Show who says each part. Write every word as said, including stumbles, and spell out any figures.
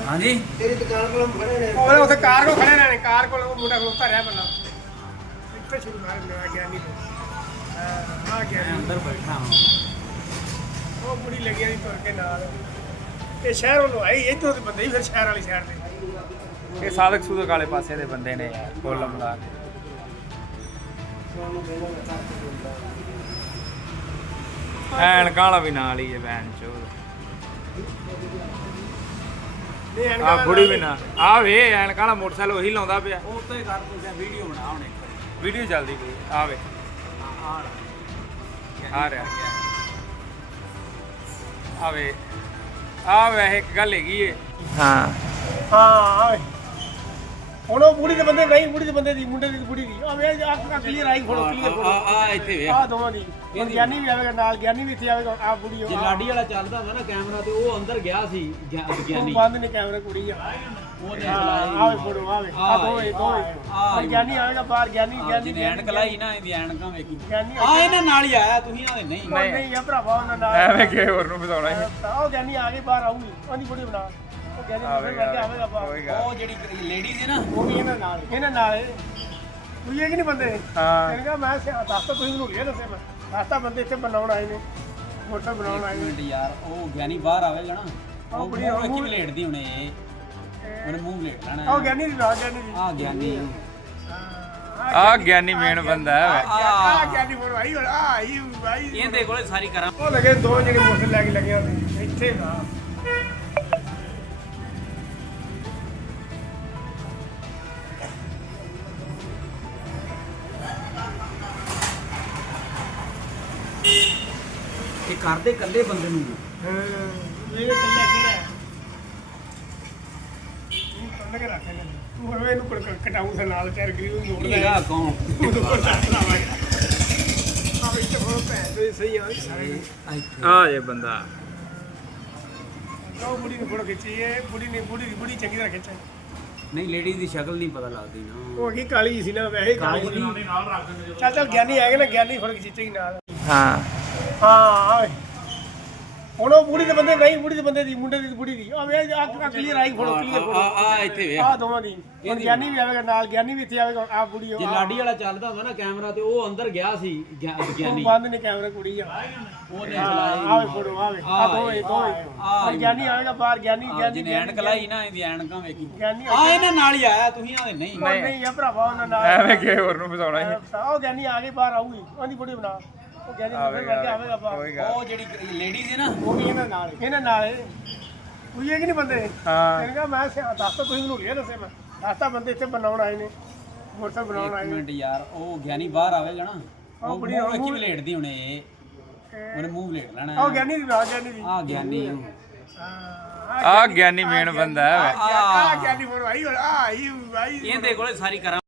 Speaker 1: हाँ जी
Speaker 2: तेरी दुकान को खड़े ने
Speaker 3: और उसे कार को खड़े रहने कार को मुंडा खलोता रहा बंदा इतने शुरू कर मेरा ज्ञानी को हां
Speaker 1: मैं
Speaker 3: ज्ञानी
Speaker 1: अंदर बैठा हूँ
Speaker 3: वो बुरी लगी नहीं तुर के नाल ये शहर वालों आई इधरों ਦੇ ਬੰਦੇ ਹੀ ਫਿਰ ਸ਼ਹਿਰ ਵਾਲੀ ਸਾਈਡ ਤੇ
Speaker 1: ये साधक सूधक वाले पासे दे बंदे ने यार कोल मिला के ਐਨਕਾਂ ਵਾਲਾ ਵੀ ਨਾਲ ਹੀ ਹੈ ਭੈਣ ਚੋਦ
Speaker 3: ਨਹੀਂ
Speaker 1: ਆ ਬੁੜੀ ਵੀ ਨਾ ਆ ਵੇ ਐਨਕਾਂ ਵਾਲਾ ਮੋਟਰਸਾਈਕਲ ਉਹੀ ਲਾਉਂਦਾ ਪਿਆ
Speaker 2: ਉਹ ਤੇ ਕਰ ਤੁਸੀਂ ਵੀਡੀਓ ਬਣਾ ਹੁਣ
Speaker 1: ਵੀਡੀਓ ਚੱਲਦੀ ਪਈ ਆ ਵੇ ਆ ਰਿਹਾ ਆ ਵੇ ਆ ਵੇ ਇੱਕ ਗੱਲ ਹੈਗੀ ਏ ਹਾਂ
Speaker 3: ਹਾਂ ਹੁਣ ਉਹ ਬੁੜੀ ਦੇ ਬੰਦੇ ਨਹੀਂ ਬੁੜੀ ਦੇ ਬੰਦੇ ਦੀ ਮੁੰਡੇ ਦੀ ਬੁੜੀ ਦੀ ਆ ਵੇ ਆ ਕਲੀਅਰ ਆਈ ਫੋਟੋ ਕਲੀਅਰ ਫੋਟੋ
Speaker 2: ਆ ਇੱਥੇ ਵੇਖ
Speaker 3: ਆ ਦੋਵਾਂ ਦੀ ਹੁਣ ਗਿਆਨੀ ਵੀ ਆਵੇਗਾ ਨਾਲ ਗਿਆਨੀ ਵੀ ਇੱਥੇ ਆਵੇਗਾ ਆ ਬੁੜੀ
Speaker 2: ਜੇ ਲਾਡੀ ਵਾਲਾ ਚੱਲਦਾ ਵਾ ਨਾ ਕੈਮਰਾ ਤੇ ਉਹ ਅੰਦਰ ਗਿਆ ਸੀ ਗਿਆਨੀ
Speaker 3: ਬੰਦ ਨੇ ਕੈਮਰਾ ਕੁੜੀ ਆ
Speaker 2: ਉਹਨੇ
Speaker 3: ਆਵੇ ਫੋਟੋ ਆਵੇ ਆ ਦੋਵੇਂ ਦੋਵੇਂ ਹੁਣ ਗਿਆਨੀ ਆਵੇਗਾ ਬਾਹਰ ਗਿਆਨੀ ਗਿਆਨੀ
Speaker 2: ਜਿਹਨੇ ਐਨਕ ਲਾਈ ਨਾ ਇਹਦੀ ਐਨਕਾਂ ਵੇਖੀ
Speaker 3: ਗਿਆਨੀ
Speaker 2: ਆ ਇਹਨਾਂ ਨਾਲ ਹੀ ਆਇਆ ਤੁਸੀਂ ਆਦੇ ਨਹੀਂ
Speaker 3: ਨਹੀਂ ਨਹੀਂ ਆ ਭਰਾਵਾ ਉਹਨਾਂ ਨਾਲ
Speaker 1: ਐਵੇਂ ਕਿ ਹੋਰ ਨੂੰ ਬਤਾਉਣਾ ਸੀ
Speaker 3: ਉਹ ਗਿਆਨੀ ਆ ਕੇ ਬਾਹਰ ਆਊਗੀ ਉਹਦੀ ਬੁੜੀ ਬਣਾ ਉਹ ਗਿਆਨੀ ਫਿਰ ਕਰਕੇ ਆਵੇਗਾ ਬਾਹਰ
Speaker 1: ਕੋਈ ਗੱਲ
Speaker 2: ਉਹ ਜਿਹੜੀ ਲੇਡੀ ਸੀ ਨਾ
Speaker 3: ਉਹ ਵੀ ਇਹਨਾਂ ਨਾਲ ਇਹਨਾਂ ਨਾਲ ਕੋਈ ਇਹ ਕਿ ਨਹੀਂ ਬੰਦੇ
Speaker 1: ਹਾਂ
Speaker 3: ਇਹਨੇ ਕਿਹਾ ਮੈਂ ਸਿਆ- ਦੱਸ ਤਾਂ ਤੁਸੀਂ ਮੈਨੂੰ ਲਿਆ ਦੱਸਿਆ ਮੈਂ ਦੱਸ ਤਾਂ ਬੰਦੇ ਇੱਥੇ ਬਣਾਉਣ ਆਏ ਨੇ ਮੋਟਰ ਬਣਾਉਣ ਆਏ ਨੇ
Speaker 2: ਮਿੰਟ ਯਾਰ ਉਹ ਗਿਆਨੀ ਬਾਹਰ ਆਵੇਗਾ ਨਾ
Speaker 3: ਉਹ
Speaker 2: ਉਹ
Speaker 3: ਬੜੀ-
Speaker 2: ਬੜੀ ਕੀ ਬਲੇਡਦੀ ਹੁਣੇ ਇਹ ਉਹਨੇ ਮੂੰਹ ਬਲੇਡ ਲੈਣਾ
Speaker 3: ਉਹ ਗਿਆਨੀ ਦੀ ਨਾ ਗਿਆਨੀ ਦੀ
Speaker 2: ਆ ਗਿਆਨੀ
Speaker 1: ਆ ਗਿਆਨੀ ਮੇਨ ਬੰਦਾ ਹੈ
Speaker 3: ਆ ਗਿਆਨੀ ਫੋਨ ਆਈ ਹੁਣ ਆ ਆਈ ਭਾਈ
Speaker 2: ਇਹਦੇ ਕੋਲੇ ਸਾਰੀ ਕਰਾਂ
Speaker 3: ਉਹ ਲੱਗੇ ਦੋ ਜਿਹੜੇ ਮੋਟਰ ਲੈ ਕੇ ਲੱਗੇ ਹੁੰਦੇ ਇੱਥੇ ਨਾ
Speaker 2: ਇਹ ਕਰਦੇ ਇਕੱਲੇ ਬੰਦੇ ਨੂੰ
Speaker 3: ਹਾਂ ਇਹ ਕੱਲਾ ਕਿਹੜਾ ਹੈ ਇਹ ਕੰਨ ਕੇ ਰੱਖਿਆ ਨੇ ਤੂੰ ਹੁਣ ਇਹਨੂੰ ਕੋਲ ਕਟਾਉਂ ਦੇ ਨਾਲ ਚਾਰ ਗਰੀ ਨੂੰ ਮੋੜ ਲੈ
Speaker 2: ਇਹਦਾ ਕੌਣ
Speaker 3: ਉਹਦੇ ਕੋਲ ਚੱਲਦਾ ਵਾ ਆ ਵਿੱਚ ਹੋਰ ਭੈਣ ਦੇ ਸਹੀ ਆ ਸਾਰੇ
Speaker 1: ਆ ਜੇ ਬੰਦਾ
Speaker 3: ਉਹ ਬੁੜੀ ਨੂੰ ਫੋਟੋ ਖਿੱਚੀ ਇਹ ਬੁੜੀ ਨੇ ਬੁੜੀ ਦੀ ਬੁੜੀ ਚੰਗੀ ਤਰ੍ਹਾਂ ਖਿੱਚੀ
Speaker 2: ਨਹੀਂ ਲੇਡੀ ਦੀ ਸ਼ਕਲ ਨਹੀਂ ਪਤਾ ਲੱਗਦੀ ਨਾ
Speaker 3: ਉਹ ਕੀ ਕਾਲੀ ਸੀ ਨਾ ਵੈਸੇ ਕਾਲੀ ਸੀ ਚੱਲ ਚੱਲ ਗਿਆਨੀ ਆਏਗਾ ਨਾ ਗਿਆਨੀ ਫੋਟੋ ਖਿੱਚੇਗੀ ਨਾਲ
Speaker 1: ਹਾਂ
Speaker 3: ਹਾਂ ਹੁਣ ਉਹ ਬੁੜੀ ਦੇ ਬੰਦੇ ਨਹੀਂ ਬੁੜੀ ਦੇ ਬੰਦੇ ਦੀ ਮੁੰਡੇ ਦੀ ਬੁੜੀ ਦੀ ਆ ਵੇ ਆ ਕਲੀਅਰ ਆਈ ਫੋਟੋ ਕਲੀਅਰ ਫੋਟੋ
Speaker 2: ਆ ਇੱਥੇ ਵੇਖ
Speaker 3: ਆ ਦੋਵਾਂ ਦੀ ਹੁਣ ਗਿਆਨੀ ਵੀ ਆਵੇਗਾ ਨਾਲ ਗਿਆਨੀ ਵੀ ਇੱਥੇ ਆਵੇਗਾ ਆ ਬੁੜੀ
Speaker 2: ਜੇ ਲਾਡੀ ਵਾਲਾ ਚੱਲਦਾ ਵਾ ਨਾ ਕੈਮਰਾ ਤੇ ਉਹ ਅੰਦਰ ਗਿਆ ਸੀ ਗਿਆਨੀ
Speaker 3: ਬੰਦ ਨੇ ਕੈਮਰਾ ਕੁੜੀ ਆ
Speaker 2: ਉਹਨੇ
Speaker 3: ਆਵੇ ਫੋਟੋ ਆਵੇ ਆ ਦੋਵੇਂ ਦੋਵੇਂ ਹੁਣ ਗਿਆਨੀ ਆਵੇਗਾ ਬਾਹਰ ਗਿਆਨੀ ਗਿਆਨੀ
Speaker 2: ਜਿਹਨੇ ਐਨਕ ਲਾਈ ਨਾ ਇਹਦੀ ਐਨਕਾਂ ਵੇਖੀ
Speaker 3: ਗਿਆਨੀ
Speaker 2: ਆ ਇਹਨਾਂ ਨਾਲ ਹੀ ਆਇਆ ਤੁਸੀਂ ਆਦੇ ਨਹੀਂ
Speaker 3: ਉਹ ਨਹੀਂ ਆ ਭਰਾਵਾ ਉਹਨਾਂ ਨਾਲ
Speaker 1: ਐਵੇਂ ਕਿ ਹੋਰ ਨੂੰ ਬਤਾਉਣਾ ਸੀ
Speaker 3: ਉਹ ਗਿਆਨੀ ਆ ਕੇ ਬਾਹਰ ਆਊਗੀ ਉਹਦੀ ਬੁੜੀ ਬਣਾ ਉਹ ਗਿਆਨੀ ਫਿਰ ਕਰਕੇ ਆਵੇਗਾ ਬਾਹਰ
Speaker 1: ਕੋਈ ਗੱਲ
Speaker 2: ਉਹ ਜਿਹੜੀ ਲੇਡੀ ਸੀ ਨਾ
Speaker 3: ਉਹ ਵੀ ਇਹਨਾਂ ਨਾਲ ਇਹਨਾਂ ਨਾਲ ਕੋਈ ਇਹ ਕਿ ਨਹੀਂ ਬੰਦੇ
Speaker 1: ਹਾਂ
Speaker 3: ਇਹਨੇ ਕਿਹਾ ਮੈਂ ਸਿਆ- ਦੱਸ ਤਾਂ ਤੁਸੀਂ ਮੈਨੂੰ ਲਿਆ ਦੱਸਿਆ ਮੈਂ ਦੱਸ ਤਾਂ ਬੰਦੇ ਇੱਥੇ ਬਣਾਉਣ ਆਏ ਨੇ ਮੋਟਰ ਬਣਾਉਣ ਆਏ
Speaker 2: ਇੱਕ
Speaker 3: ਨੇ
Speaker 2: ਮਿੰਟ ਯਾਰ ਉਹ ਗਿਆਨੀ ਬਾਹਰ ਆਵੇਗਾ ਨਾ ਉਹ
Speaker 3: ਬੜੀ-
Speaker 2: ਬੜੀ ਕੀ ਬਲੇਡਦੀ ਹੁਣੇ ਇਹ ਉਹਨੇ ਮੂੰਹ ਬਲੇਡ ਲੈਣਾ
Speaker 3: ਉਹ ਗਿਆਨੀ ਦੀ ਨਾ ਗਿਆਨੀ ਦੀ
Speaker 2: ਆ ਗਿਆਨੀ
Speaker 3: ਹਾਂ
Speaker 1: ਆ ਗਿਆਨੀ ਮੇਨ ਬੰਦਾ ਹੈ
Speaker 3: ਆ ਗਿਆਨੀ ਫੋਨ ਆਈ ਹੁਣ ਆ ਆਈ ਭਾਈ
Speaker 2: ਇਹਦੇ ਕੋਲੇ ਸਾਰੀ ਕਰਾਂ